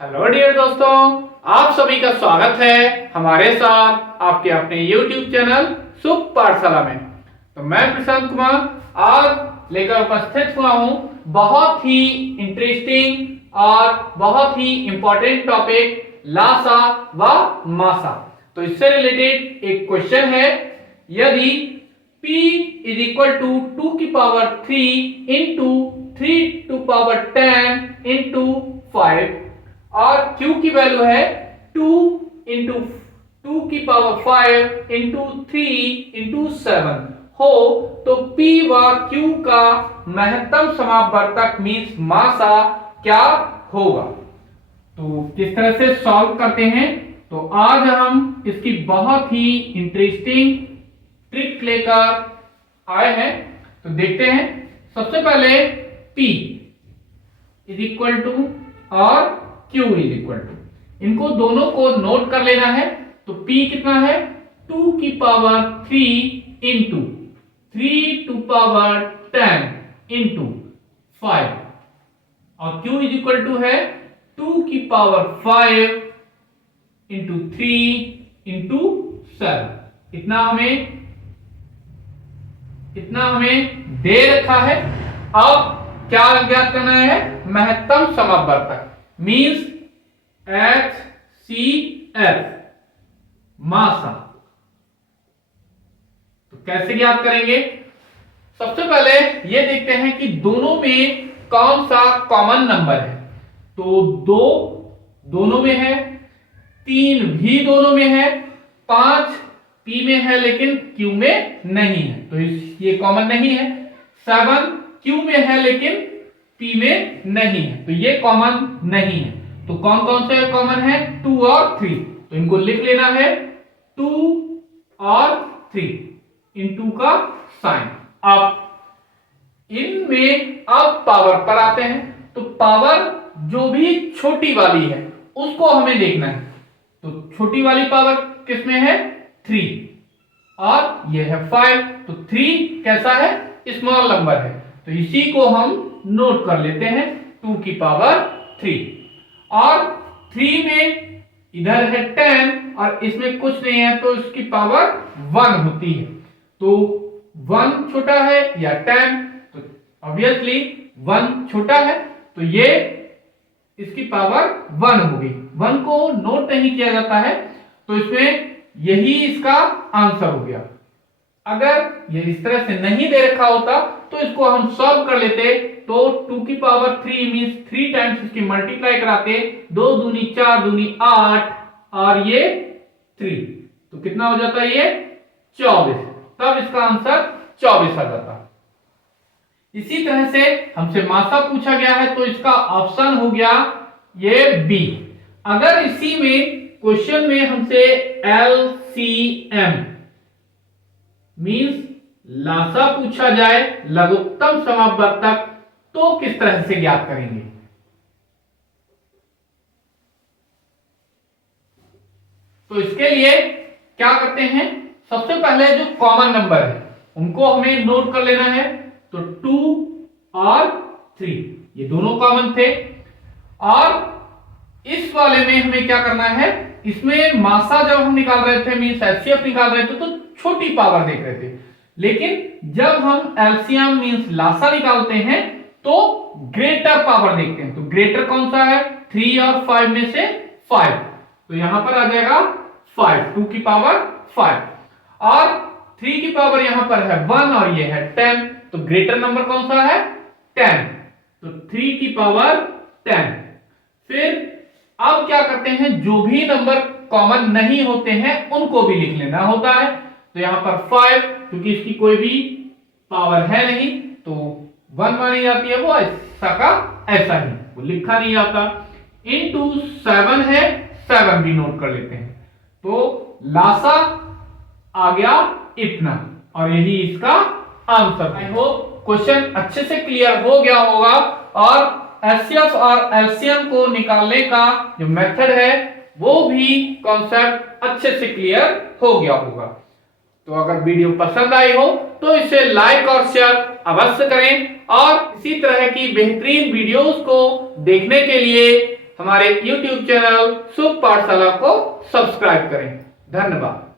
Hello dear दोस्तों, आप सभी का स्वागत है हमारे साथ आपके अपने YouTube चैनल सुख पाठशाला में। तो मैं प्रशांत कुमार आज लेकर उपस्थित हुआ हूं बहुत ही इंटरेस्टिंग और बहुत ही इंपॉर्टेंट टॉपिक लासा व मासा। तो इससे रिलेटेड एक क्वेश्चन है, यदि P इज इक्वल टू 2 की power 3 into 3 to power 10 into 5 और Q की वैल्यू है 2 इंटू 2 की पावर 5 इंटू 3 इंटू 7 हो, तो P व Q का महत्तम समापवर्तक मीन्स मासा क्या होगा। तो किस तरह से सॉल्व करते हैं, तो आज हम इसकी बहुत ही इंटरेस्टिंग ट्रिक लेकर आए हैं। तो देखते हैं। सबसे पहले P इज इक्वल टू और Q इज इक्वल टू, इनको दोनों को नोट कर लेना है। तो P कितना है 2 की power 3 into 3 to power 10 into 5 और Q इज इक्वल टू है 2 की पावर 5 इंटू 3 इंटू 7। इतना हमें दे रखा है। अब क्या ज्ञात करना है, महत्तम समापवर्तक मीन्स HCF मासा। तो कैसे ज्ञात करेंगे, सबसे पहले ये देखते हैं कि दोनों में कौन सा कॉमन नंबर है। तो 2 दोनों में है, 3 भी दोनों में है, 5 P में है लेकिन Q में नहीं है, तो ये कॉमन नहीं है। 7 Q में है लेकिन P में नहीं है, तो ये कॉमन नहीं है। तो कौन कौन से कॉमन है, 2 और 3। तो इनको लिख लेना है 2 और 3 इनटू का साइन। अब इनमें अब पावर पर आते हैं। तो पावर जो भी छोटी वाली है उसको हमें देखना है। तो छोटी वाली पावर किसमें है, 3 और ये है 5। तो 3 कैसा है, स्मॉल नंबर है, तो इसी को हम नोट कर लेते हैं 2 की पावर 3। और 3 में इधर है 10 और इसमें कुछ नहीं है, तो इसकी पावर 1 होती है। तो 1 छोटा है या 10, तो ऑब्वियसली 1 छोटा है, तो ये इसकी पावर 1 होगी। 1 को नोट नहीं किया जाता है, तो इसमें यही इसका आंसर हो गया। अगर ये इस तरह से नहीं दे रखा होता तो इसको हम सॉल्व कर लेते। तो 2 की पावर 3 मींस 3 टाइम्स इसकी मल्टीप्लाई कराते, 2 दूनी 4 दूनी 8 और ये 3, तो कितना हो जाता है ये 24। तब इसका आंसर 24 आ जाता। इसी तरह से हमसे मासा पूछा गया है, तो इसका ऑप्शन हो गया ये बी। अगर इसी में क्वेश्चन में हमसे LCM मींस लासा पूछा जाए, लघुत्तम समापवर्तक, तो किस तरह से ज्ञात करेंगे। तो इसके लिए क्या करते हैं, सबसे पहले जो कॉमन नंबर है उनको हमें नोट कर लेना है। तो 2 और 3 ये दोनों कॉमन थे। और इस वाले में हमें क्या करना है, इसमें मासा जब हम निकाल रहे थे मींस HCF निकाल रहे थे तो छोटी पावर देख रहे थे, लेकिन जब हम LCM मींस लासा निकालते हैं तो ग्रेटर पावर देखते हैं। तो ग्रेटर कौन सा है, 3 और 5 में से 5, तो यहां पर आ जाएगा 5, 2 की पावर 5 और 3 की पावर यहां पर है 1 और ये है 10, तो ग्रेटर नंबर कौन सा है 10, तो 3 की पावर 10। फिर अब क्या करते हैं, जो भी नंबर कॉमन नहीं होते हैं उनको भी लिख लेना होता है। तो यहां पर 5 क्योंकि इसकी कोई भी पावर है नहीं तो 1 मानी जाती है, वो ऐसा का ऐसा ही, वो लिखा नहीं आता। इनटू 7 है, 7 भी नोट कर लेते हैं। तो लासा आ गया इतना और यही इसका आंसर। आई होप क्वेश्चन अच्छे से क्लियर हो गया होगा और HCF और LCM को निकालने का जो मेथड है वो भी कॉन्सेप्ट अच्छे से क्लियर हो गया होगा। तो अगर वीडियो पसंद आई हो तो इसे लाइक और शेयर अवश्य करें और इसी तरह की बेहतरीन वीडियोस को देखने के लिए हमारे YouTube चैनल शुभ पाठशाला को सब्सक्राइब करें। धन्यवाद।